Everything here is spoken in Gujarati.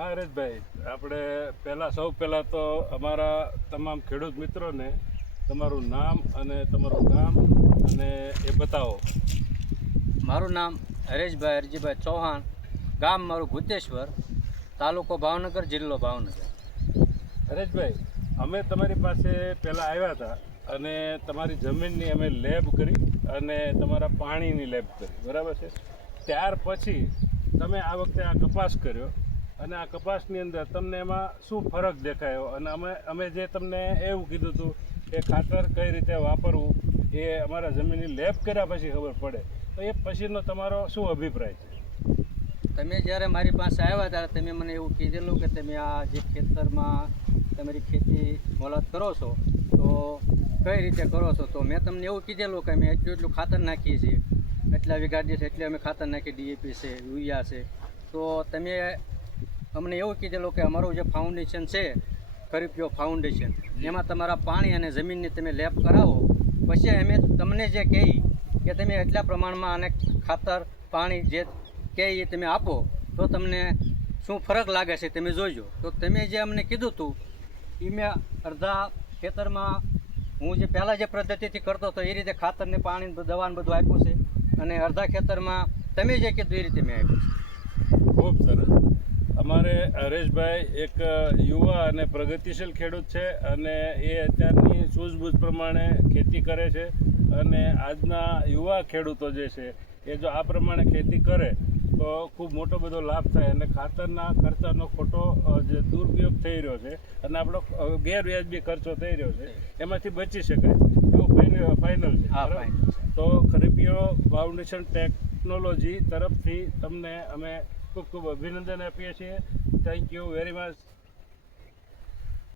હા હરેશભાઈ, આપણે સૌ પહેલાં તો અમારા તમામ ખેડૂત મિત્રોને તમારું નામ અને તમારું ગામ અને એ બતાવો. મારું નામ હરેશભાઈ હરજીભાઈ ચૌહાણ, ગામ મારું ભૂતેશ્વર, તાલુકો ભાવનગર, જિલ્લો ભાવનગર. હરેશભાઈ, અમે તમારી પાસે પહેલાં આવ્યા હતા અને તમારી જમીનની અમે લેબ કરી અને તમારા પાણીની લેબ કરી, બરાબર છે. ત્યાર પછી તમે આ વખતે આ કપાસ કર્યો અને આ કપાસની અંદર તમને એમાં શું ફરક દેખાયો અને અમે જે તમને એવું કીધું હતું કે ખાતર કઈ રીતે વાપરવું એ અમારા જમીનની લેબ કર્યા પછી ખબર પડે, તો એ પછીનો તમારો શું અભિપ્રાય છે? તમે જ્યારે મારી પાસે આવ્યા ત્યારે તમે મને એવું કીધેલું કે તમે આ જે ખેતરમાં તમારી ખેતી મોલાત કરો છો તો કઈ રીતે કરો છો, તો મેં તમને એવું કીધેલું કે અમે એટલું ખાતર નાખીએ છીએ, એટલા વીઘા દીઠ એટલે અમે ખાતર નાખીએ, ડીએપી છે, યુરિયા છે. તો તમે અમને એવું કીધેલું કે અમારું જે ફાઉન્ડેશન છે ખરીપ્યો ફાઉન્ડેશન, એમાં તમારા પાણી અને જમીનની તમે લેબ કરાવો, પછી અમે તમને જે કહી કે તમે એટલા પ્રમાણમાં અને ખાતર પાણી જે કહે એ તમે આપો તો તમને શું ફરક લાગે છે તમે જોઈજો. તો તમે જે અમને કીધું હતું એ મેં અડધા ખેતરમાં હું જે પહેલાં જે પદ્ધતિથી કરતો હતો એ રીતે ખાતરને પાણી દવાનું બધું આપ્યું છે અને અડધા ખેતરમાં તમે જે કીધું એ રીતે મેં આપ્યું છે. ખૂબ સરસ. અમારે હરેશભાઈ એક યુવા અને પ્રગતિશીલ ખેડૂત છે અને એ અત્યારની સૂઝબૂઝ પ્રમાણે ખેતી કરે છે અને આજના યુવા ખેડૂતો જે છે એ જો આ પ્રમાણે ખેતી કરે તો ખૂબ મોટો બધો લાભ થાય અને ખાતરના ખર્ચાનો ખોટો જે દુરુપયોગ થઈ રહ્યો છે અને આપણો ગેરવ્યાજબી ખર્ચો થઈ રહ્યો છે એમાંથી બચી શકાય એવું ફાઇનલ છે. તો ખરીપ્યો ફાઉન્ડેશન ટેકનોલોજી તરફથી તમને અમે ખૂબ ખૂબ અભિનંદન આપીએ છીએ. Thank you very much.